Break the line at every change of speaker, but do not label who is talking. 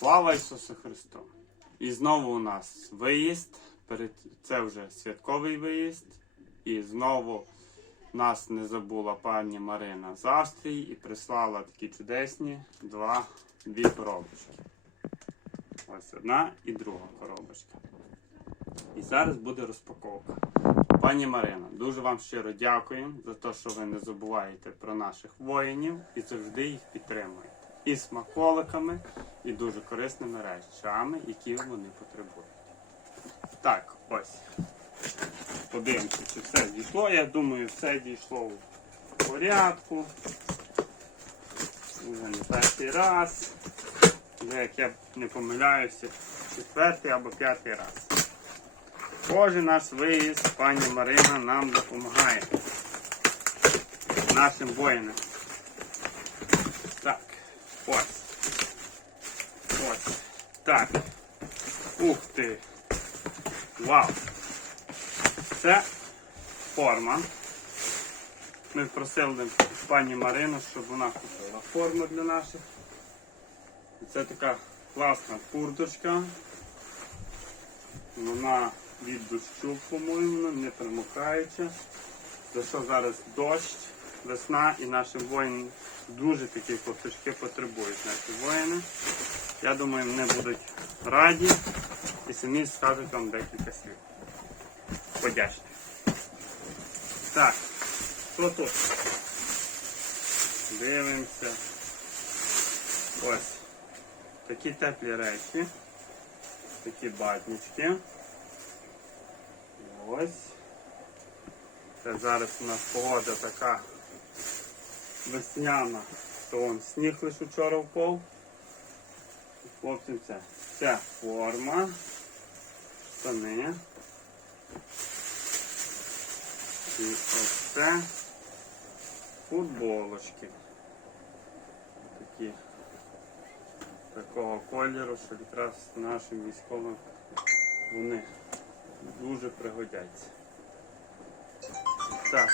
Слава Ісусу Христу! І знову у нас виїзд. Це вже святковий виїзд. І знову нас не забула пані Марина з Австрії і прислала такі чудесні два, дві коробочки. Ось одна і друга коробочка. І зараз буде розпаковка. Пані Марина, дуже вам щиро дякую за те, що ви не забуваєте про наших воїнів і завжди їх підтримуєте. І смаколиками, і дуже корисними речами, які вони потребують. Так, ось. Подивимося, чи все дійшло. Я думаю, все дійшло в порядку. Вже не перший раз. Вже, як я не помиляюся, четвертий або п'ятий раз. Кожен наш виїзд пані Марина нам допомагає. Нашим воїнам. Ось. Ось. Так. Ух ти. Вау. Це форма. Ми просили пані Марину, щоб вона купила форму для наших. Це така класна курточка. Вона від дощу, по-моєму, не примукаюча. За що зараз дощ, весна і нашим воїнам дуже такі кофточки потребують наші воїни. Я думаю, вони будуть раді і самі скажуть вам декілька слів. Подячні. Так, що тут? Дивимося. Ось. Такі теплі речі. Такі батнички. Ось. Це зараз у нас погода така весняна, то вон сніг лише вчора впав. Хлопцям це. Це форма, штани. І оце футболочки. Такі такого кольору, що якраз нашим військовим вони дуже пригодяться. Так,